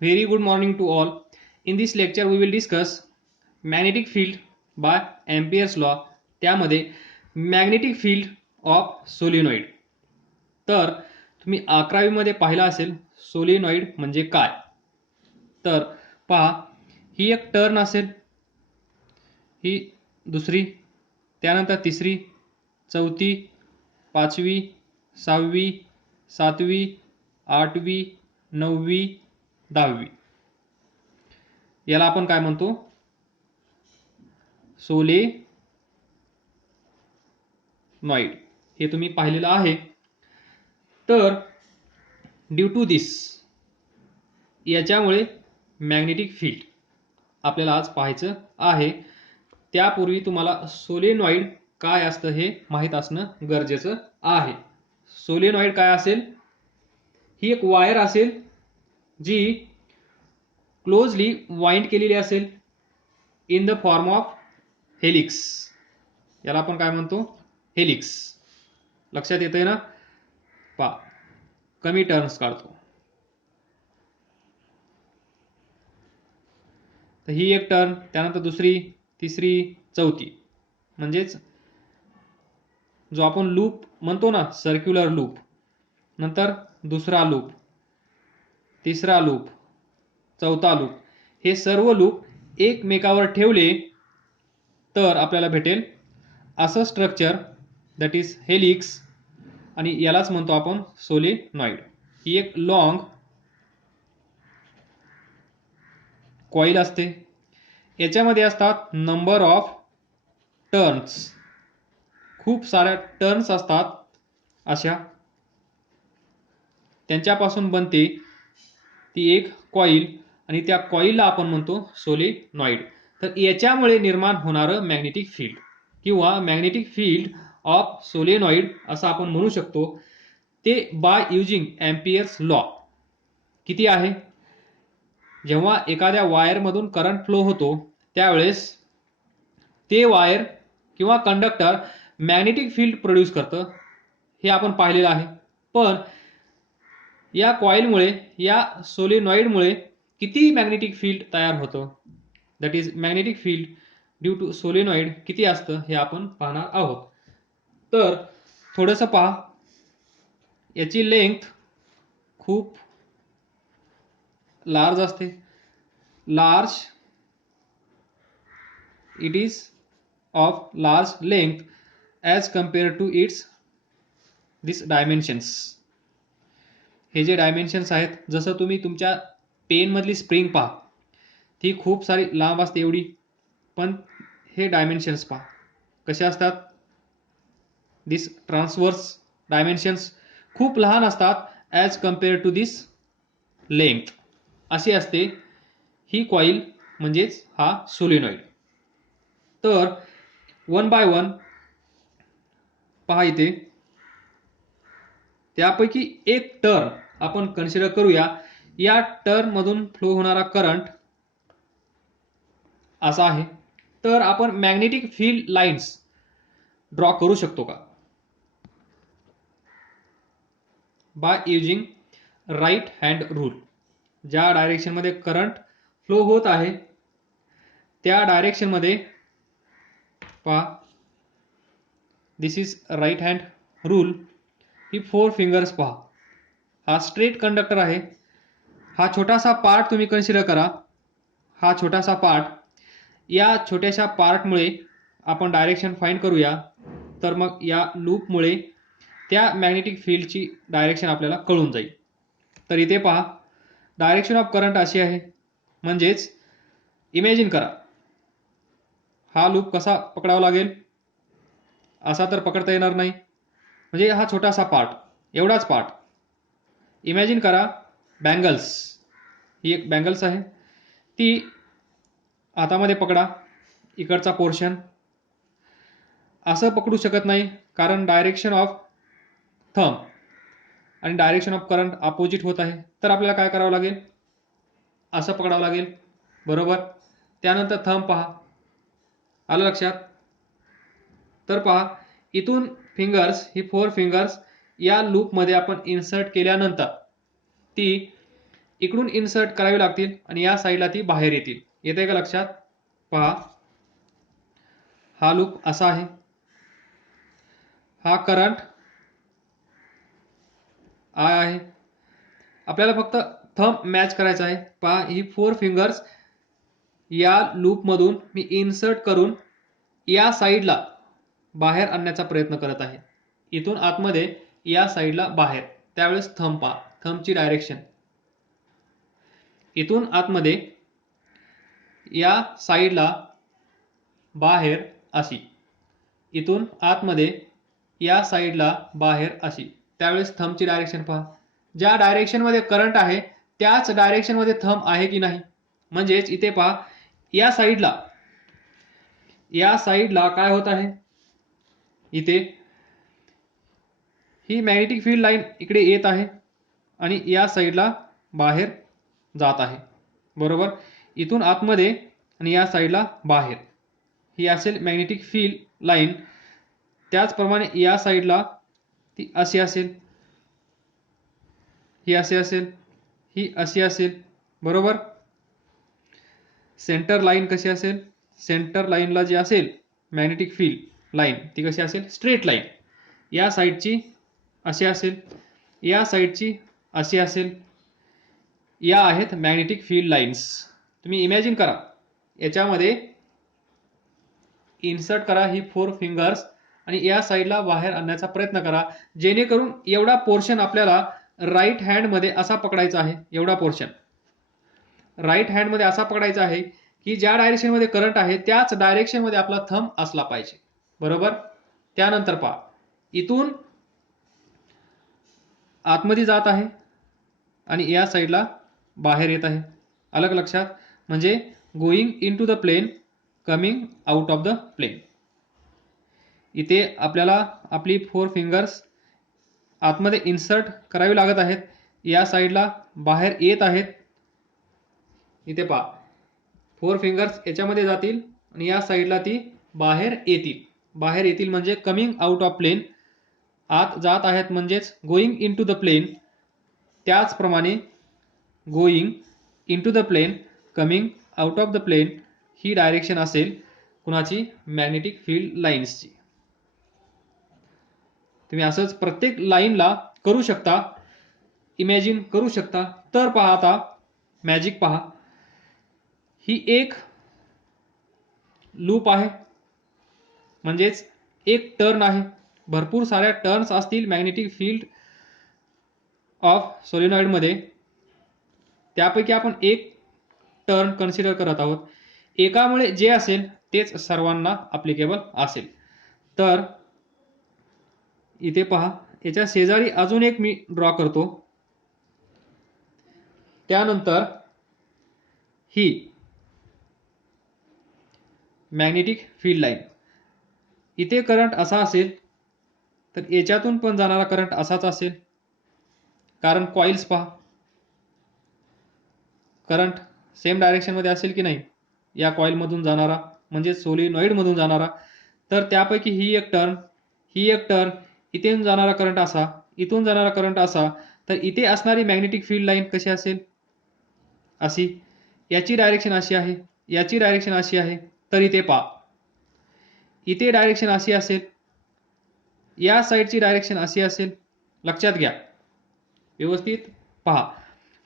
Very good morning to all. In this lecture, we will discuss magnetic field by Ampere's law. त्यामध्ये magnetic field of solenoid. तर तुम्ही 11वी मध्ये पाहिला असेल solenoid म्हणजे काय. तर पहा, ही एक टर्न असेल, ही दुसरी, त्यानंतर तिसरी, चौथी, पाचवी, सहावी, सातवी, आठवी, नववी, 10वी. याला आपण काय म्हणतो? सोलेनॉइड. हे तुम्ही पाहिलेलं आहे. तर ड्यू टू दिस, याच्यामुळे मॅग्नेटिक फील्ड आपल्याला आज पाहायचं आहे. त्यापूर्वी तुम्हाला सोलेनॉइड काय असतं हे माहीत असणं गरजेचं आहे. सोलेनॉइड काय असेल? ही एक वायर असेल जी क्लोजली वाइंड केलेली असेल in the form of helix. याला आपण काय म्हणतो? हेलिक्स. लक्षात येतंय ना? पहा, कमी टर्न्स काढतो. तर ही एक टर्न, त्यानंतर दुसरी, तिसरी, चौथी, म्हणजेच जो आपण लूप म्हणतो ना, सर्क्युलर लूप, नंतर दुसरा लूप, तिसरा लूप, चौथा लूप, हे सर्व लूप एकमेकावर ठेवले तर आपल्याला भेटेल असं स्ट्रक्चर, दॅट इज हेलिक्स. आणि यालाच म्हणतो आपण सोलेनॉइड. ही एक लॉंग कॉईल असते. याच्यामध्ये असतात नंबर ऑफ टर्न्स. खूप साऱ्या टर्न्स असतात अशा. त्यांच्यापासून बनते ती एक कॉईल आणि त्या कॉईलला आपण म्हणतो सोलेनॉइड. तर याच्यामुळे निर्माण होणारं मॅग्नेटिक फील्ड किंवा मॅग्नेटिक फील्ड ऑफ सोलेनॉइड असं आपण म्हणू शकतो. ते बाय युजिंग एम्पियर्स लॉ किती आहे? जेव्हा एखाद्या वायरमधून करंट फ्लो होतो त्यावेळेस ते वायर किंवा कंडक्टर मॅग्नेटिक फील्ड प्रोड्यूस करतं, हे आपण पाहिलेलं आहे. पण या कॉईलमुळे, या सोलेनॉइडमुळे किती मॅग्नेटिक फील्ड तयार होतं, that is magnetic field due to solenoid किती असतं हे आपण पाहणार आहोत. तर थोडंसं पहा, याची लेंथ खूप लार्ज असते. Large, it is of large length as compare to its this dimensions. हे जे डायमेन्शन्स आहेत, जसं तुम्ही तुमच्या पेनमधली स्प्रिंग पहा, ती खूप सारी लांब असते एवढी, पण हे डायमेन्शन्स पहा कसे असतात. दिस ट्रान्सवर्स डायमेन्शन्स खूप लहान असतात as compare to this length. अशी असते ही कॉईल, म्हणजेच हा सोलेनॉइड. तर वन बाय वन पहा इथे. त्यापैकी एक टर्न आपण कन्सिडर करूया. या टर्न मधून फ्लो होणारा करंट असा आहे. तर आपण मॅग्नेटिक फील्ड लाईन्स ड्रॉ करू शकतो का? By using right hand rule. ज्या डायरेक्शन मध्ये करंट फ्लो होत आहे त्या डायरेक्शन मध्ये पहा, this is right hand rule. ही 4 फिंगर्स पहा. हा स्ट्रेट कंडक्टर आहे. हा छोटासा पार्ट तुम्ही कन्सिडर करा. हा छोटासा पार्ट, या छोट्याशा पार्टमुळे आपण डायरेक्शन फाइंड करूया. तर मग या लूपमुळे त्या मॅग्नेटिक फील्डची डायरेक्शन आपल्याला कळून जाईल. तर इथे पहा, डायरेक्शन ऑफ करंट अशी आहे. म्हणजेच इमॅजिन करा, हा लूप कसा पकडावा लागेल? असा तर पकडता येणार नाही. म्हणजे हा छोटासा पार्ट, एवढाच पार्ट. इमॅजिन करा बँगल्स. ही एक बँगल्स आहे, ती हातामध्ये पकडा. इकडचा पोर्शन असं पकडू शकत नाही, कारण डायरेक्शन ऑफ थंब आणि डायरेक्शन ऑफ करंट अपोजिट होत आहे. तर आपल्याला काय करावं लागेल? असं पकडावं लागेल, बरोबर. त्यानंतर थंब पहा. आलं लक्षात? तर पहा, इथून फिंगर्स, ही 4 फिंगर्स या लूपमध्ये आपण इन्सर्ट केल्यानंतर ती इकडून इन्सर्ट करावी लागतील आणि या साईडला ती बाहेर येतील. येते का लक्षात? पहा, हा लूप असा आहे, हा करंट आय आहे. आपल्याला फक्त थंब मॅच करायचा आहे. पहा, ही 4 फिंगर्स या लूपमधून मी इन्सर्ट करून या साईडला बाहेर आणण्याचा प्रयत्न करत आहे. इथून आतमध्ये या साईडला बाहेर. त्यावेळेस थंब पहा, थंबची डायरेक्शन इथून आतमध्ये या साईडला बाहेर अशी, इथून आतमध्ये या साईडला बाहेर अशी. त्यावेळेस थंबची डायरेक्शन पहा. ज्या डायरेक्शनमध्ये करंट आहे त्याच डायरेक्शनमध्ये थंब आहे की नाही. म्हणजेच इथे पहा, या साईडला काय होत आहे, इथे ही मॅग्नेटिक फील्ड लाईन इकडे येत आहे आणि या साईडला बाहेर जात आहे. बरोबर, इथून आतमध्ये आणि या साईडला बाहेर ही असेल मॅग्नेटिक फील्ड लाईन. त्याचप्रमाणे या साईडला ती अशी असेल, ही अशी असेल, ही अशी असेल. बरोबर, सेंटर लाईन कशी असेल, सेंटर लाईनला जी असेल मॅग्नेटिक फील्ड लाईन ती कशी असेल, स्ट्रेट लाईन. या साईडची अशी असेल, या साईडची अशी असेल. या आहेत मॅग्नेटिक फील्ड लाईन्स. तुम्ही इमॅजिन करा, याच्यामध्ये इन्सर्ट करा ही 4 फिंगर्स आणि या साईडला बाहेर आणण्याचा प्रयत्न करा, जेणेकरून एवढा पोर्शन आपल्याला राईट हँड मध्ये असा पकडायचा आहे. एवढा पोर्शन राईट हँड मध्ये असा पकडायचा आहे की ज्या डायरेक्शन मध्ये करंट आहे त्याच डायरेक्शन मध्ये आपला थंब असला पाहिजे. बरोबर, त्यानंतर पहा, इथून आतमध्ये जात आहे आणि या साईडला बाहेर येत आहे. अलग लक्षात? म्हणजे going in to the plane, coming out of the plane. इथे आपल्याला आपली 4 फिंगर्स आतमध्ये इन्सर्ट करावी लागत आहेत. या साईडला बाहेर येत आहेत. इथे पहा, 4 फिंगर्स याच्यामध्ये जातील आणि या साईडला ती बाहेर येतील. बाहेर येतील म्हणजे कमिंग आउट ऑफ प्लेन. आत जात आहेत म्हणजेच going in to the plane. त्याचप्रमाणे going in to the plane, coming out of the plane ही डायरेक्शन असेल कुणाची, मॅग्नेटिक फील्ड लाईन्सची. तुम्ही असंच प्रत्येक लाईनला करू शकता, इमॅजिन करू शकता. तर पहा, आता मॅजिक पहा. ही एक लूप आहे, म्हणजेच एक टर्न आहे. भरपूर साऱ्या टर्न्स असतील मॅग्नेटिक फील्ड ऑफ सोलेनॉइड मध्ये, त्यापैकी आपण एक टर्न कन्सिडर करत आहोत. एकामुळे जे असेल तेच सर्वांना अप्लिकेबल असेल. तर इथे पहा, याच्या शेजारी अजून एक मी ड्रॉ करतो. त्यानंतर ही मॅग्नेटिक फील्ड लाईन, इथे करंट असा असेल तर याच्यातून पण जाणारा करंट असाच असेल. कारण कॉइल्स पहा, करंट सेम डायरेक्शन मध्ये असेल की नाही, या कॉइल मधून जाणारा म्हणजे सोलिनॉइड मधून जाणारा. तर त्यापैकी ही एक टर्न, ही एक टर्न, इथून जाणारा करंट असा, इथून जाणारा करंट असा. तर इथे असणारी मॅग्नेटिक फील्ड लाईन कशी असेल, अशी. याची डायरेक्शन अशी आहे, याची डायरेक्शन अशी आहे. तर इथे पहा, इथे डायरेक्शन अशी असेल, या साईडची डायरेक्शन अशी असेल. लक्षात घ्या, व्यवस्थित पहा.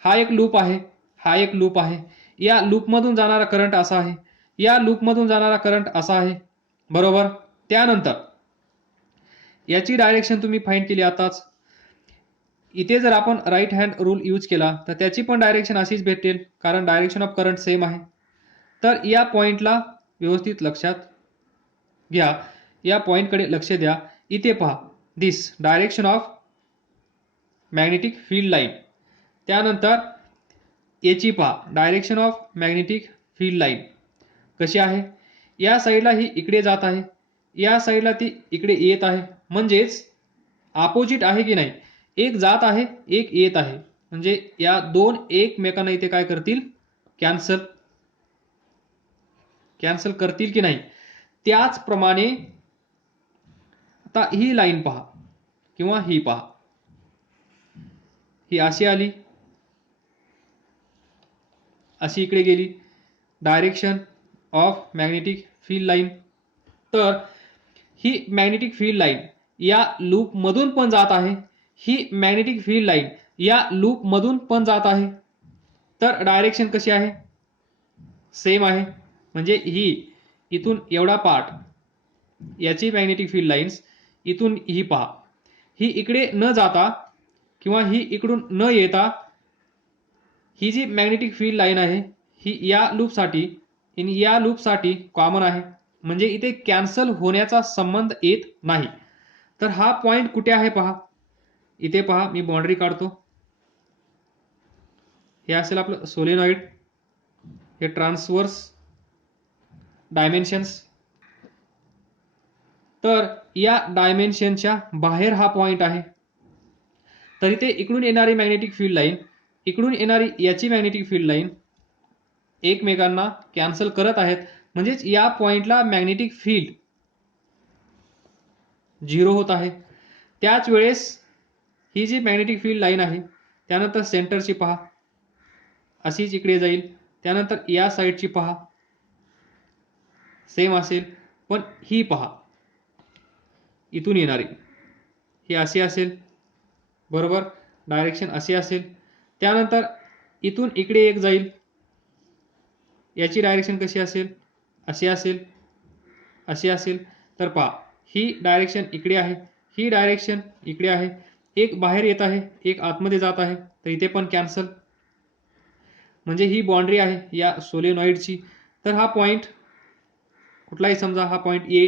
हा एक लूप आहे, हा एक लूप आहे. या लूपमधून जाणारा करंट असा आहे, या लूपमधून जाणारा करंट असा आहे. बरोबर, त्यानंतर याची डायरेक्शन तुम्ही फाइंड केली आताच. इथे जर आपण राईट हँड रूल यूज केला तर त्याची पण डायरेक्शन अशीच भेटेल, कारण डायरेक्शन ऑफ करंट सेम आहे. तर या पॉइंटला व्यवस्थित लक्षात घ्या, या पॉइंटकडे लक्ष द्या. इथे पहा, this direction of magnetic field line. त्यानंतर याची पहा, direction of magnetic field line कशी आहे. या साईडला ही इकडे जात आहे, या साईडला ती इकडे येत आहे. म्हणजेच अपोजिट आहे की नाही, एक जात आहे, एक येत आहे. म्हणजे या दोन एकमेकांना इथे काय करतील, कॅन्सल करतील की नाही. त्याचप्रमाणे आता ही लाईन पहा किंवा ही पहा, ही अशी आली, अशी इकडे गेली, direction of magnetic field line. तर ही मॅग्नेटिक फील्ड लाईन या लूपमधून पण जात आहे, ही मॅग्नेटिक फील्ड लाईन या लूपमधून पण जात आहे. तर डायरेक्शन कशी आहे? सेम आहे. म्हणजे ही इथून एवढा पार्ट याची मॅग्नेटिक फील्ड लाईन्स इथून ही पहा, ही इकडे न जाता किंवा ही इकडून न येता ही जी मॅग्नेटिक फील्ड लाईन आहे ही या लूपसाठी आणि या लूपसाठी कॉमन आहे. म्हणजे इथे कॅन्सल होण्याचा संबंध येत नाही. तर हा पॉइंट कुठे आहे पहा, इथे पहा, मी बाउंड्री काढतो. हे असेल आपलं सोलेनॉइड, हे ट्रान्सवर्स डायमेन्शन्स. तर या डायमेन्शनच्या बाहेर हा पॉइंट आहे. तर इथे इकडून येणारी मॅग्नेटिक फील्ड लाईन, इकडून येणारी याची मॅग्नेटिक फील्ड लाईन एकमेकांना कॅन्सल करत आहेत. म्हणजेच या पॉइंटला मॅग्नेटिक फील्ड 0 होत आहे. त्याच वेळेस ही जी मॅग्नेटिक फील्ड लाईन आहे त्यानंतर सेंटरची पहा, अशीच इकडे जाईल. त्यानंतर या साईडची पहा, सेम असेल. पण ही पहा, इथून येणारी ही अशी असेल, बरोबर, डायरेक्शन अशी असेल. त्यानंतर इथून इकडे एक जाईल, याची डायरेक्शन कशी असेल? अशी असेल, अशी असेल. तर पहा, ही डायरेक्शन इकडे आहे, ही डायरेक्शन इकडे आहे. एक बाहेर येत आहे, एक आतमध्ये जात आहे. तर इथे पण कॅन्सल. म्हणजे ही बाउंड्री आहे या सोलेनॉइडची. तर हा पॉइंट कुठलाही समजा, हा पॉइंट ए,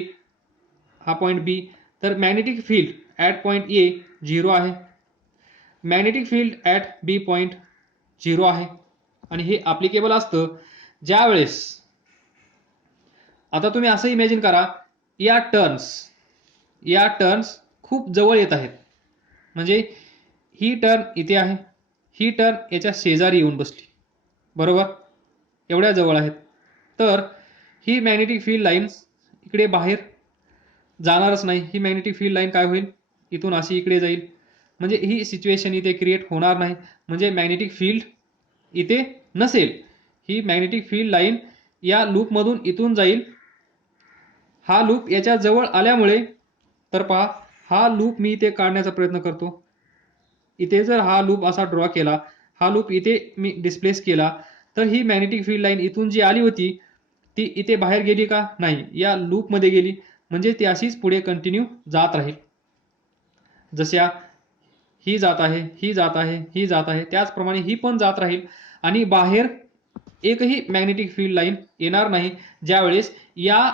हा पॉइंट बी. तर magnetic field at point A 0 आहे, magnetic field at B point 0 आहे. आणि हे ॲप्लिकेबल असतं ज्या वेळेस, आता तुम्ही असं इमॅजिन करा, या टर्न्स खूप जवळ येत आहेत. म्हणजे ही टर्न इथे आहे, ही टर्न याच्या शेजारी येऊन बसली, बरोबर, एवढ्या जवळ आहेत. तर ही मॅग्नेटिक फील्ड लाईन्स इकडे बाहेर जाणारच नाही. ही मॅग्नेटिक फील्ड लाईन काय होईल? इथून अशी इकडे जाईल. म्हणजे ही सिच्युएशन इथे क्रिएट होणार नाही. म्हणजे मॅग्नेटिक फील्ड इथे नसेल. ही मॅग्नेटिक फील्ड लाईन या लूपमधून इथून जाईल. हा लूप याच्या जवळ आल्यामुळे, तर पहा, हा लूप मी इथे काढण्याचा प्रयत्न करतो. इथे जर हा लूप असा ड्रॉ केला, हा लूप इथे मी डिस्प्लेस केला, तर ही मॅग्नेटिक फील्ड लाईन इथून जी आली होती ती इथे बाहेर गेली का? नाही, या लूपमध्ये गेली. म्हणजे ती अशीच पुढे कंटिन्यू जात राहील. जशा ही जात आहे, ही जात आहे, ही जात आहे, त्याचप्रमाणे ही पण जात राहील. आणि बाहेर एकही मॅग्नेटिक फील्ड लाईन येणार नाही. ज्यावेळेस या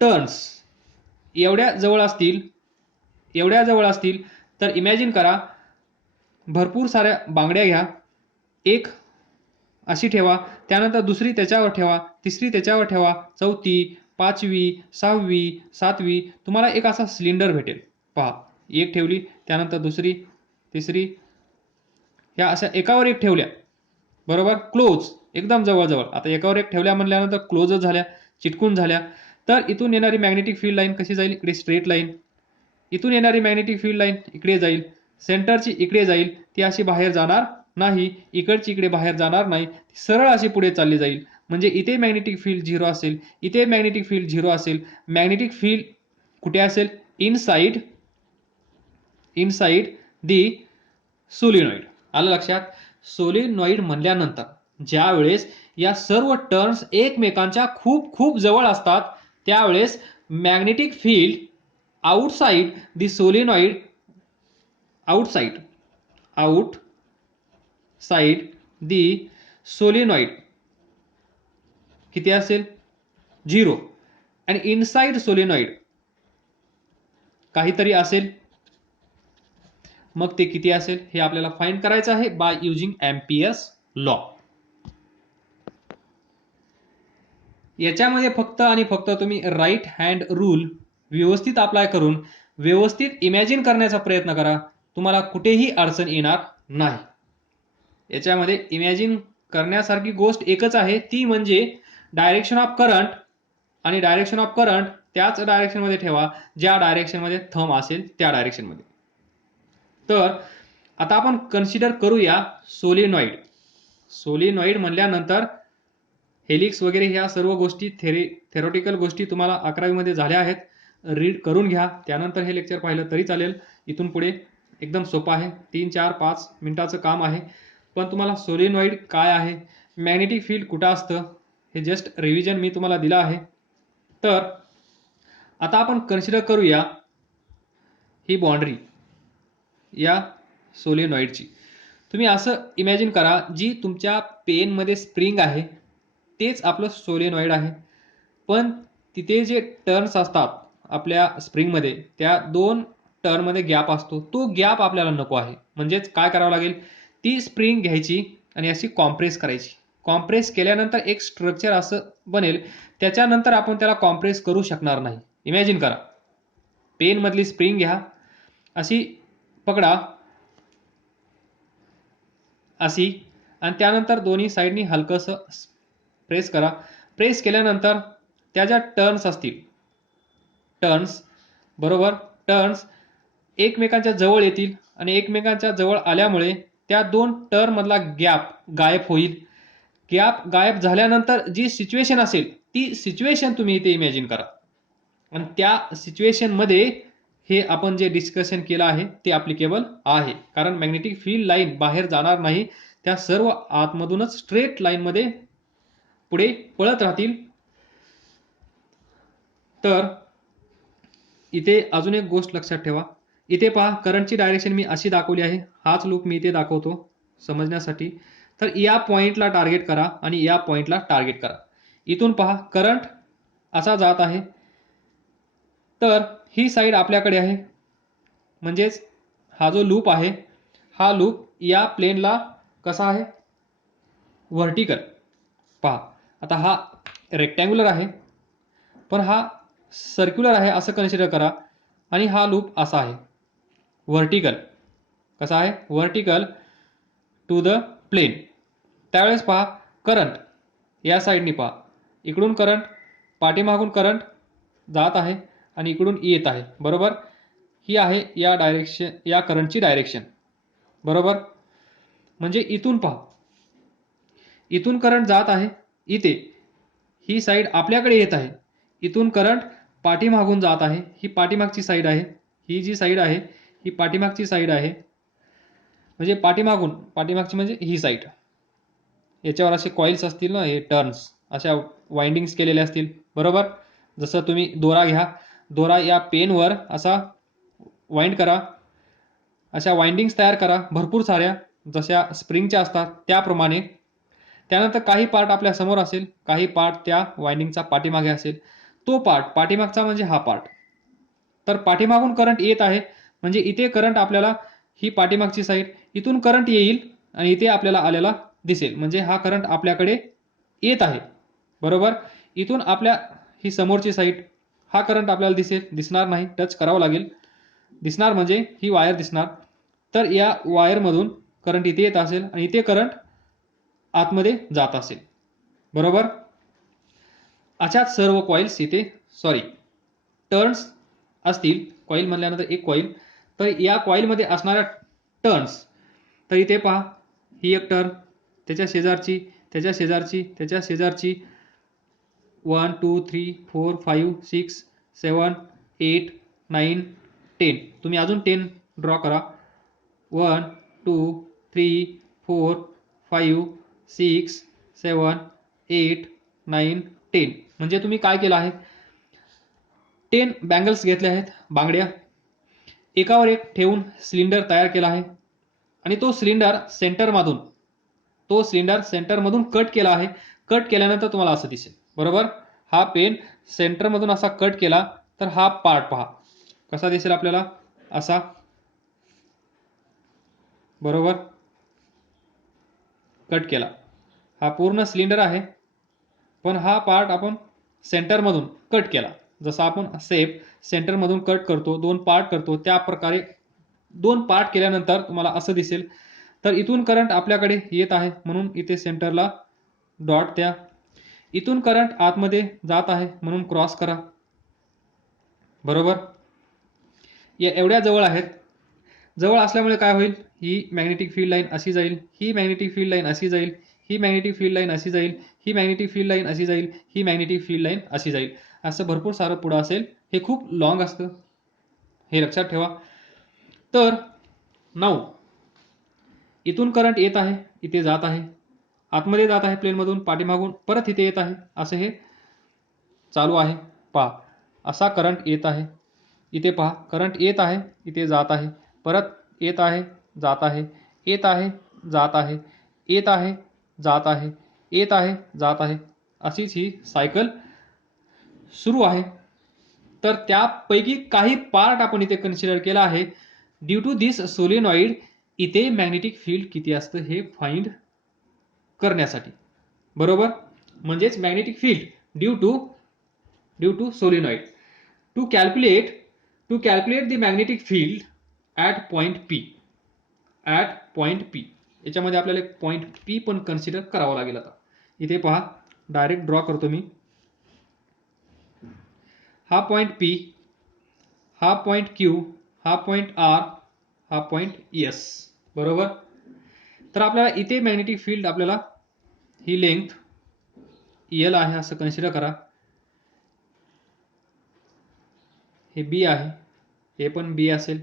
टर्न्स एवढ्या जवळ असतील, तर इमॅजिन करा, भरपूर साऱ्या बांगड्या घ्या, एक अशी ठेवा, त्यानंतर दुसरी त्याच्यावर ठेवा, तिसरी त्याच्यावर ठेवा, चौथी, पाचवी, सहावी, सातवी, तुम्हाला एक असा सिलेंडर भेटेल. पहा, एक ठेवली, त्यानंतर दुसरी, तिसरी, ह्या अशा एकावर एक ठेवल्या, बरोबर, क्लोज, एकदम जवळजवळ. आता एकावर एक ठेवल्या म्हणल्यानंतर क्लोजच झाल्या, चिटकून झाल्या. तर इथून येणारी मॅग्नेटिक फील्ड लाईन कशी जाईल? इकडे स्ट्रेट लाईन. इथून येणारी मॅग्नेटिक फील्ड लाईन इकडे जाईल, सेंटरची इकडे जाईल, ती अशी बाहेर जाणार नाही, इकडची इकडे बाहेर जाणार नाही, सरळ अशी पुढे चालली जाईल. म्हणजे इथे मॅग्नेटिक फील्ड 0 असेल, इथे मॅग्नेटिक फील्ड 0 असेल. मॅग्नेटिक फील्ड कुठे असेल? Inside the solenoid. आलं लक्षात? सोलिनॉइड म्हणल्यानंतर ज्या वेळेस या सर्व टर्न्स एकमेकांच्या खूप खूप जवळ असतात, त्यावेळेस magnetic field outside the solenoid, outside the solenoid किती असेल? 0. आणि इनसाइड सोलिनॉइड काहीतरी असेल. मग ते किती असेल हे आपल्याला फाइंड करायचं आहे बाय युजिंग एम्पियर्स लॉ. याच्यामध्ये फक्त आणि फक्त तुम्ही राईट हँड रूल व्यवस्थित अप्लाय करून व्यवस्थित इमॅजिन करण्याचा प्रयत्न करा. तुम्हाला कुठेही अडचण येणार नाही. याच्यामध्ये इमॅजिन करण्यासारखी गोष्ट एकच आहे, ती म्हणजे डायरेक्शन ऑफ करंट. आणि डायरेक्शन ऑफ करंट त्याच डायरेक्शनमध्ये ठेवा ज्या डायरेक्शनमध्ये थंब असेल त्या डायरेक्शनमध्ये. तर आता आपण कन्सिडर करूया सोलिनॉइड. सोलिनॉइड म्हणल्यानंतर हेलिक्स वगैरे ह्या सर्व गोष्टी थेरॉटिकल गोष्टी तुम्हाला 11वी मध्ये झाल्या आहेत. रीड करून घ्या, त्यानंतर हे लेक्चर पाहिलं तरी चालेल. इथून पुढे एकदम सोपं आहे, 3, 4, 5 मिनिटाचं काम आहे. पण तुम्हाला सोलिनॉइड काय आहे, मॅग्नेटिक फील्ड कुठं असतं, हे जस्ट रिव्हिजन मी तुम्हाला दिलं आहे. तर आता आपण कन्सिडर करूया ही बाउंड्री या सोलिनॉइडची. तुम्ही असं इमॅजिन करा, जी तुमच्या पेनमध्ये स्प्रिंग आहे तेच आपलं सोलिनॉइड आहे. पण तिथे जे टर्न्स असतात आपल्या स्प्रिंगमध्ये, त्या 2 टर्नमध्ये गॅप असतो. तो गॅप आपल्याला नको आहे. म्हणजेच काय करावं लागेल, ती स्प्रिंग घ्यायची आणि अशी कॉम्प्रेस करायची. कॉम्प्रेस केल्यानंतर एक स्ट्रक्चर असं बनेल, त्याच्यानंतर आपण त्याला कॉम्प्रेस करू शकणार नाही. इमॅजिन करा, पेनमधली स्प्रिंग घ्या, अशी पकडा अशी, आणि त्यानंतर दोन्ही साईडनी हलकंसं प्रेस करा. प्रेस केल्यानंतर त्या ज्या टर्न्स असतील, टर्न्स बरोबर, टर्न्स एकमेकांच्या जवळ येतील आणि एकमेकांच्या जवळ आल्यामुळे त्या 2 टर्न मधला गॅप गायब होईल. गॅप गायब झाल्यानंतर जी सिच्युएशन असेल, ती सिच्युएशन तुम्ही इथे इमॅजिन करा. आणि त्या सिच्युएशन मध्ये हे आपण जे डिस्कशन केलं आहे ते ॲप्लिकेबल आहे. कारण मॅग्नेटिक फील्ड लाईन बाहेर जाणार नाही, त्या सर्व आतमधूनच स्ट्रेट लाईन मध्ये पुढे पळत राहतील. तर इथे अजून एक गोष्ट लक्षात ठेवा. इथे पहा, करंटची डायरेक्शन मी अशी दाखवली आहे. हाच लूप मी इथे दाखवतो समजण्यासाठी. तर या पॉइंटला टार्गेट करा आणि या पॉइंटला टार्गेट करा. इथून पहा, करंट असा जात आहे. तर ही साईड आपल्याकडे आहे, म्हणजेच हा जो लूप आहे, हा लूप या प्लेनला कसा आहे, व्हर्टिकल. पहा, आता हा रेक्टँग्युलर आहे, पण हा सर्क्युलर आहे असं कन्सिडर करा. आणि हा लूप असा आहे, व्हर्टिकल. कसा आहे, व्हर्टिकल टू द प्लेन. त्यावेळेस पहा, करंट या साईडनी पहा, इकडून करंट, पाठीमागून करंट जात आहे आणि इकडून येत आहे. बरोबर, ही आहे या डायरेक्शन, या करंटची डायरेक्शन. बरोबर, म्हणजे इथून पहा, इथून करंट जात आहे, इथे ही साईड आपल्याकडे येत आहे. इथून करंट पाठीमागून जात आहे, ही पाठीमागची साईड आहे. ही जी साईड आहे ही पाठीमागची साईड आहे. म्हणजे पाठीमागची म्हणजे ही साईड. याच्यावर असे कॉइल्स असतील ना, हे टर्न्स, अशा वाइंडिंग्स केलेले असतील. बरोबर, जसं तुम्ही दोरा घ्या, दोरा या पेनवर असा वाइंड करा, अशा वाइंडिंग्स तयार करा भरपूर साऱ्या, जशा स्प्रिंगच्या असतात त्याप्रमाणे. त्यानंतर काही पार्ट आपल्या समोर असेल, काही पार्ट त्या वाइंडिंगचा पाठीमागे असेल. तो पार्ट पाठीमागचा म्हणजे हा पार्ट. तर पाठीमागून करंट येत आहे, म्हणजे इथे करंट आपल्याला, ही पाठीमागची साईड, इथून करंट येईल आणि इथे आपल्याला आलेला दिसेल. म्हणजे हा करंट आपल्याकडे येत आहे. बरोबर, इथून आपल्या ही समोरची साईड, हा करंट आपल्याला दिसणार नाही, टच करावं लागेल. दिसणार म्हणजे ही वायर दिसणार. तर या वायरमधून करंट इथे येत असेल आणि इथे करंट आतमध्ये जात असेल. बरोबर, अशाच सर्व कॉइल्स इथे, टर्न्स असतील. कॉइल म्हणल्यानंतर एक कॉइल, तर या कॉइलमध्ये असणाऱ्या टर्न्स, तर इथे पहा, ही एक टर्न, त्याच्या शेजारची, त्याच्या शेजारची, त्याच्या शेजारची, 1 2 3 4 5 6 7 8 9 10. तुम्ही अजून 10 ड्रॉ करा. 1 2 3 4 5 6 7 8 9 10. म्हणजे तुम्ही काय केलं आहे, 10 बँगल्स घेतले आहेत, बांगड्या, एकावर एक ठेवून सिलेंडर तयार केला आहे. आणि तो सिलेंडर सेंटरमधून कट केला आहे. कट केल्यानंतर तुम्हाला असं दिसेल. बरोबर, हा पेन सेंटरमधून असा कट केला तर हा पार्ट पहा कसा दिसेल आपल्याला, असा. बरोबर, कट केला, हा पूर्ण सिलेंडर आहे, पण हा पार्ट आपण सेंटरमधून कट केला. जसं आपण सेप सेंटरमधून कट करतो, 2 पार्ट करतो, त्या प्रकारे 2 पार्ट केल्यानंतर तुम्हाला असं दिसेल. तर इथून करंट आपल्याकडे येत आहे, म्हणून इथे सेंटरला डॉट द्या. इथून करंट आतमध्ये जात आहे, म्हणून क्रॉस करा. बरोबर, या एवढ्या जवळ आहेत. जवळ असल्यामुळे काय होईल, ही मॅग्नेटिक फील्ड लाईन अशी जाईल, ही मॅग्नेटिक फील्ड लाईन अशी जाईल, ही मॅग्नेटिक फील्ड लाईन अशी जाईल, ही मॅग्नेटिक फील्ड लाईन अशी जाईल, ही मॅग्नेटिक फील्ड लाईन अशी जाईल. असं भरपूर सारं पुढं असेल. हे खूप लॉंग असतं, हे लक्षात ठेवा. तर 9 इथून करंट येत आहे, इथे जात आहे, आतमध्ये जात आहे प्लेनमधून, पाठीमागून परत इथे येत आहे, असं हे चालू आहे. पहा, असा करंट येत आहे, इथे पहा करंट येत आहे, इथे जात आहे, परत येत आहे, जात आहे, येत आहे, जात आहे, येत आहे, जात आहे, येत आहे, जात आहे, अशीच ही सायकल सुरू आहे. तर त्यापैकी काही पार्ट आपण इथे कन्सिडर केला आहे. ड्यू टू दिस सोलेनॉइड इथे मॅग्नेटिक फील्ड किती असतं हे फाइंड करण्यासाठी, बरोबर. म्हणजेच magnetic field due to solenoid. To calculate the magnetic field at point P. याच्यामध्ये आपल्याला एक पॉइंट पी पण कन्सिडर करावं लागेल. आता इथे पहा, डायरेक्ट ड्रॉ करतो मी. हा पॉइंट पी, हा पॉइंट क्यू, हा पॉइंट आर, हा पॉइंट एस, बरोबर. तर आपल्याला इथे मॅग्नेटिक फील्ड, आपल्याला ही लेंथ एल आहे असं कन्सिडर करा. हे बी आहे, हे पण बी असेल,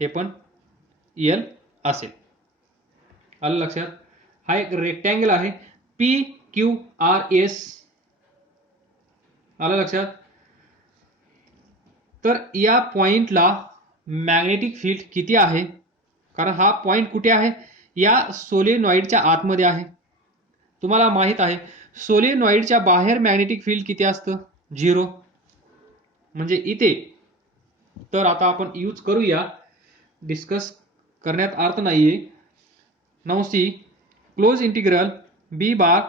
हे पण एल असेल. आलं लक्षात. हा एक रेक्टँगल आहे, पी क्यू आर एस. आलं लक्षात. तर या पॉइंटला मॅग्नेटिक फील्ड किती आहे, कारण हा पॉइंट कुठे आहे, या सोलेनॉइडच्या आतमध्ये आहे. तुम्हाला माहित आहे सोलेनॉइडच्या बाहेर मॅग्नेटिक फील्ड किती असतं, 0. म्हणजे इथे. तर आता आपण यूज करूया, डिस्कस करण्यात अर्थ नाहीये. Now see, close integral B bar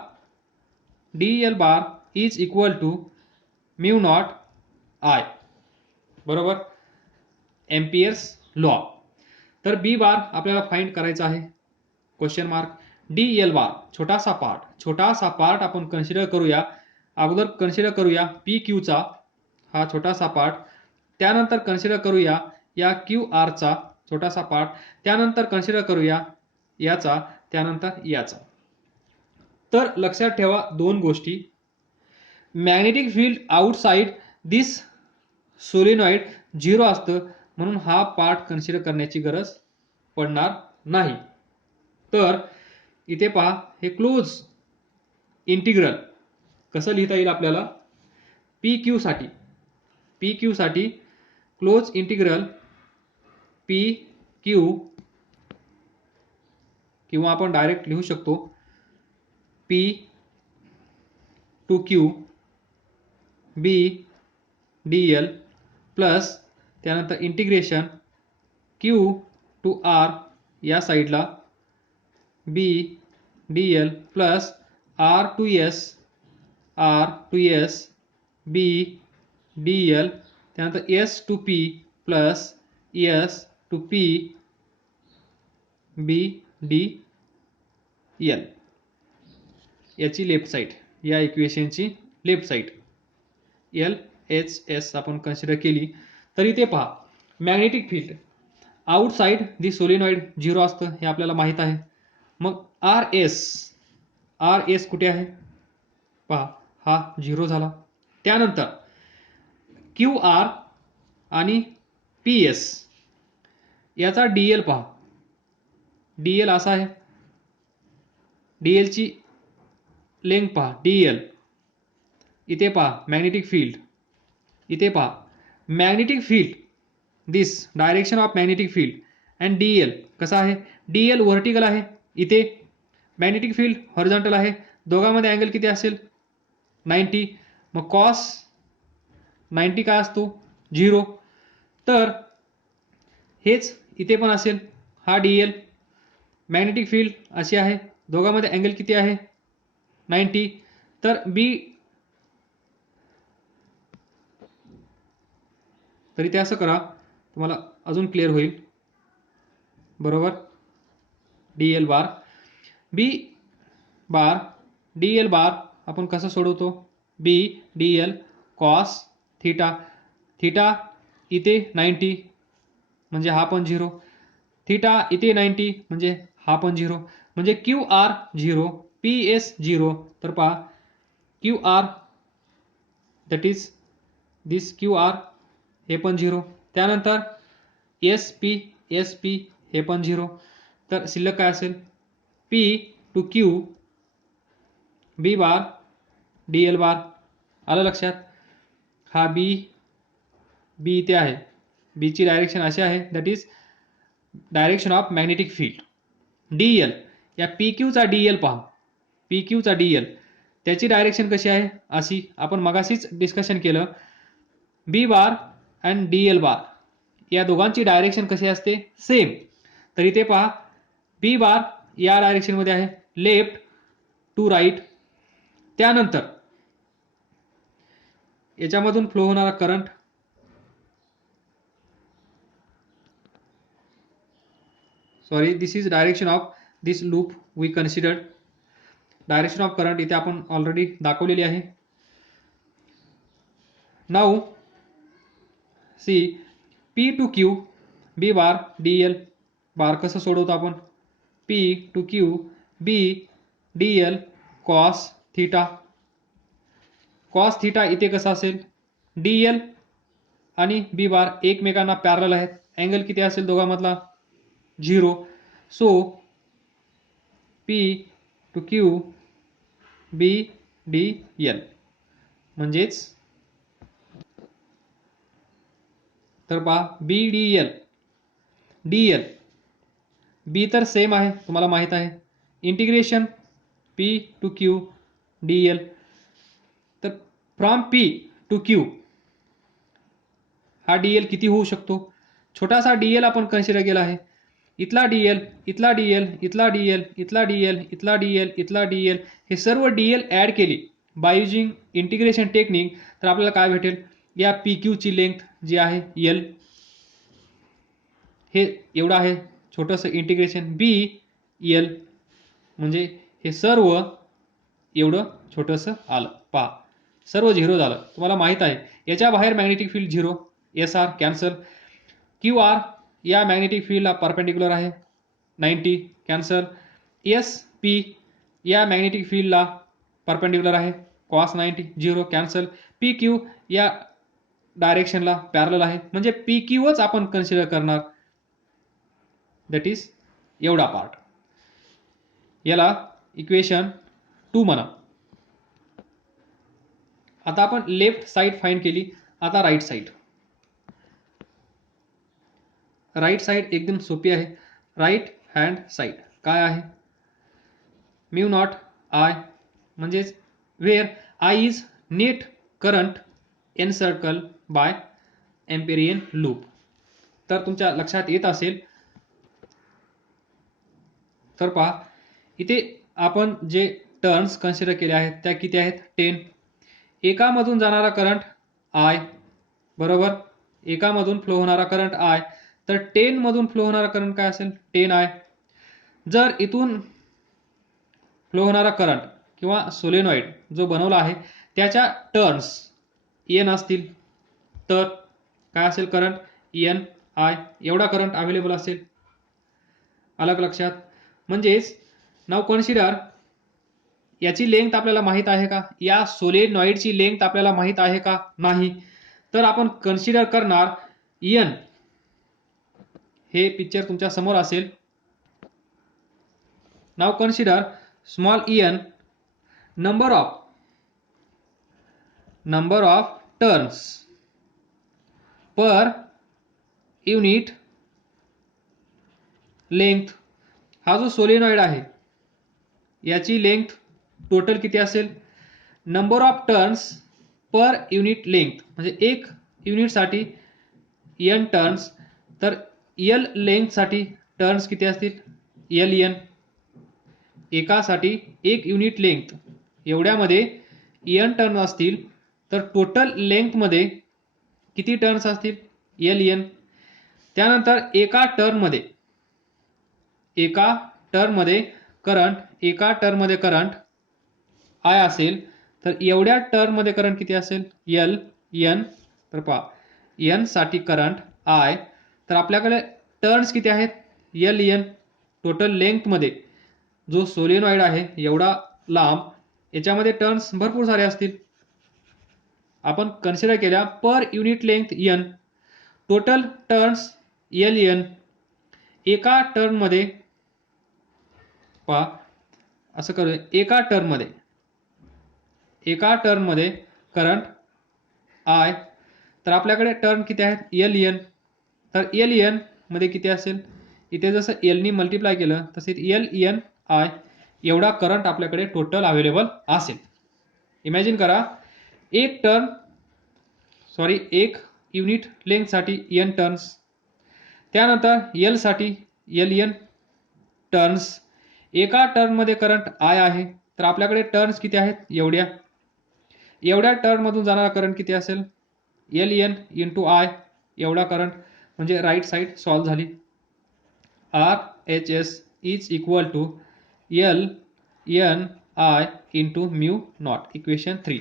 d l bar is equal to mu naught I, बरोबर, एम्पियर्स लॉ. तर बी बार आपल्याला फाइंड करायचा आहे, question mark. D l bar छोटासा पार्ट आपण कन्सिडर करूया. अगोदर कन्सिडर करूया पी क्यूचा, हा छोटासा पार्ट. त्यानंतर कन्सिडर करूया या क्यू आरचा छोटासा पार्ट. त्यानंतर कन्सिडर करूया याचा, त्यानंतर याचा. तर लक्षात ठेवा दोन गोष्टी. मॅग्नेटिक फील्ड आउटसाइड दिस सोलेनॉइड 0 असतं, म्हणून हा पार्ट कन्सिडर करण्याची गरज पडणार नाही. तर इथे पहा, हे क्लोज इंटिग्रल कसं लिहिता येईल आपल्याला, पी क्यू साठी क्लोज इंटिग्रल पी क्यू, किंवा आपण डायरेक्ट लिहू शकतो p to q b d l plus त्यानंतर इंटिग्रेशन क्यू टू आर या साईडला b d l plus r to s b d l, त्यानंतर s to p plus s to p b d l. याची left side, या इक्वेशनची left side L H S आपण consider केली. तर इथे पहा, magnetic field outside the solenoid 0 असतं, हे आपल्याला माहित आहे. मग आर एस कुठे आहे, पहा हा 0 झाला. त्यानंतर क्यू आर आणि पी एस याचा डीएल पहा, डीएल असा आहे, डीएल ची लेंथ पहा, डीएल. इथे पहा मॅग्नेटिक फील्ड, इथे पहा magnetic field, this direction of magnetic field and Diehl कसा आहे, डीएल व्हर्टिकल आहे, इथे मॅग्नेटिक फील्ड हॉरिझॉन्टल आहे. दोघांमध्ये अँगल किती असेल, 90. मग कॉस 90 काय असतो, 0. तर हेच इथे पण असेल, हा डीएल, मॅग्नेटिक फील्ड अशी आहे, दोघांमध्ये अँगल किती आहे, 90. तर बी, तरी ते असं करा, तुम्हाला अजून क्लिअर होईल, बरोबर. डीएल बार बी बार डीएल बार आपण कसं सोडवतो, बी डीएल कॉस थीटा, थीटा इथे 90 म्हणजे हा पण 0, थीटा इथे 90 म्हणजे हा पण 0, म्हणजे क्यू आर 0 PS0 तर पहा QR that is this QR हे पण 0. त्यानंतर SP हे पण 0. तर शिल्लक काय असेल P to Q B bar DL बार. आलं लक्षात. हा B इथे आहे. B ची डायरेक्शन अशी आहे that is direction of magnetic field. DL या PQ चा DL पहा. PQ चा DL त्याची डायरेक्शन कशी आहे अशी. आपण मगाशीच डिस्कशन केलं. B बार अँड DL बार या दोघांची डायरेक्शन कशी असते सेम. तर इथे पहा B बार या डायरेक्शन मध्ये आहे लेफ्ट टू राईट. त्यानंतर याच्यामधून फ्लो होणारा current sorry this is direction of this loop we considered. Direction of current इथे आपण ऑलरेडी दाखवलेली आहे. Now see P to Q B bar DL bar कसं सोडवतो आपण. P to Q B DL cos theta. cos theta इथे कसं असेल DL आणि B बार एकमेकांना पॅरलल आहेत. अँगल किती असेल दोघांमधला 0. So P to Q B DL म्हणजेच तर पहा BDL DL B तर सेम आहे तुम्हाला माहित आहे. Integration P to Q DL. तर फ्रॉम P टू Q हा DL किती होऊ शकतो. छोटासा DL आपण कन्सिडर केला आहे. इथला DL इथला DL इथला DL इथला DL इथला DL इथला DL हे सर्व DL ऍड केली बाय युजिंग इंटिग्रेशन टेक्निक तर आपल्याला काय भेटेल. या PQ ची लेंथ जी आहे L हे एवढं आहे. छोटंसं इंटिग्रेशन B L म्हणजे हे सर्व एवढं छोटंसं आलं. पहा सर्व 0 झालं. तुम्हाला माहित आहे याच्या बाहेर magnetic field 0. SR cancel. QR या मॅग्नेटिक फील्डला परपेंडिक्युलर आहे 90 कॅन्सल. SP या मॅग्नेटिक फील्डला परपेंडिक्युलर आहे cos 90 0 कॅन्सल. PQ या डायरेक्शनला पॅरलल आहे म्हणजे PQच आपण कन्सिडर करणार दॅट इज एवढा पार्ट. याला इक्वेशन 2 म्हणा. आता आपण लेफ्ट साइड फाइंड केली. आता राईट साइड. राईट साइड एकदम सोपी आहे. राईट हँड साइड काय आहे म्यू नॉट I म्हणजेच where I is net current encircle by Amperian loop. तर तुमच्या लक्षात येत असेल तर पहा इथे आपण जे टर्न्स कन्सिडर केले आहेत त्या किती आहेत 10. एकामधून जाणारा करंट I बरोबर. एकामधून फ्लो होणारा करंट I तर 10 मधून फ्लो होणारा करंट काय असेल 10I. जर इथून फ्लो होणारा करंट किंवा सोलेनॉइड जो बनवला आहे त्याच्या टर्न्स N असतील तर काय असेल करंट NI. एवढा करंट अवेलेबल असेल. अलग लक्षात. म्हणजेच नाउ कन्सिडर याची लेंथ आपल्याला माहित आहे का. या सोलेनॉइडची लेंथ आपल्याला माहित आहे का नाही. तर आपण कन्सिडर करणार N. हे पिक्चर तुमच्या समोर असेल. Now consider small n number of turns per unit length. हा जो सोलेनॉइड आहे याची लेंथ टोटल किती असेल number of turns per unit length म्हणजे एक युनिट साठी n टर्न्स तर L लेंथ साठी टर्न्स किती असतील LN. एकासाठी एक युनिट लेंथ एवढ्यामध्ये n टर्न असतील तर टोटल लेंथ मध्ये किती टर्न्स असतील LN. त्यानंतर एका टर्न मध्ये करंट I असेल तर एवढ्या टर्न मध्ये करंट किती असेल LN. तर पहा n साठी करंट I तर आपल्याकडे टर्न्स किती आहेत LN. टोटल लेंथ मध्ये जो सोलेनॉइड आहे एवढा लांब, याच्यामध्ये टर्न्स भरपूर सारे असतील. आपण कन्सिडर केल्या per unit length n, total turns Ln. एका टर्नमध्ये पहा असं करूया, एका टर्नमध्ये करंट I, तर आपल्याकडे टर्न किती आहेत Ln. तर Ln मध्ये किती असेल, इथे जसं L नी मल्टिप्लाय केलं तसे Ln I एवढा करंट आपल्याकडे टोटल अवेलेबल असेल. इमॅजिन करा, एक युनिट लेंथसाठी n टर्न्स, त्यानंतर L साठी Ln टर्न्स, एका टर्नमध्ये करंट I आहे, तर आपल्याकडे टर्न्स किती आहेत एवढ्या टर्नमधून जाणारा करंट किती असेल Ln इंटू I एवढा करंट, म्हणजे राईट साईड सॉल्व्ह झाली. RHS is equal to Ln I into mu naught, equation 3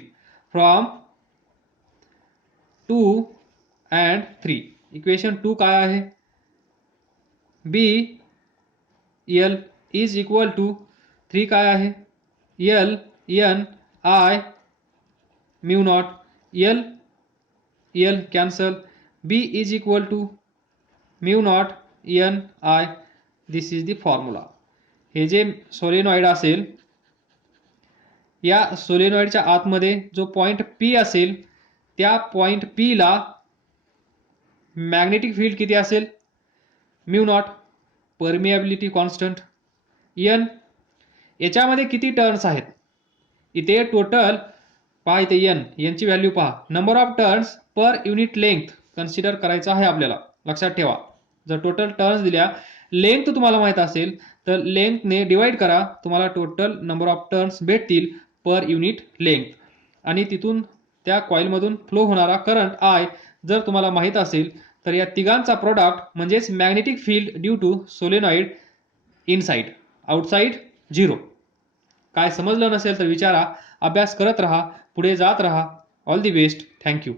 from 2 and 3. Equation 2 काय आहे, B L is equal to 3 काय आहे Ln I mu naught, L cancel, B is equal to mu naught n I. This is the formula. हे जे solenoid असेल, या सोलेनॉइडच्या आतमध्ये जो पॉइंट P असेल, त्या पॉइंट P ला मॅग्नेटिक फील्ड किती असेल mu naught, permeability constant n. याच्यामध्ये किती टर्न्स आहेत, इथे टोटल पहा, इथे n ची व्हॅल्यू पहा, number of turns per unit length consider करायचा आहे आपल्याला. लक्षात ठेवा, जर टोटल टर्न्स दिल्या, लेंथ तुम्हाला माहित असेल तर लेंथने डिवाइड करा, तुम्हाला टोटल नंबर ऑफ टर्न्स भेटतील पर युनिट लेंथ. आणि तिथून त्या कॉइलमधून फ्लो होणारा करंट I जर तुम्हाला माहित असेल, तर या तिघांचा प्रोडक्ट म्हणजेच magnetic field due to solenoid inside, outside 0. काय समजलं नसेल तर विचारा, अभ्यास करत राहा, पुढे जात राहा. All the best. थँक्यू.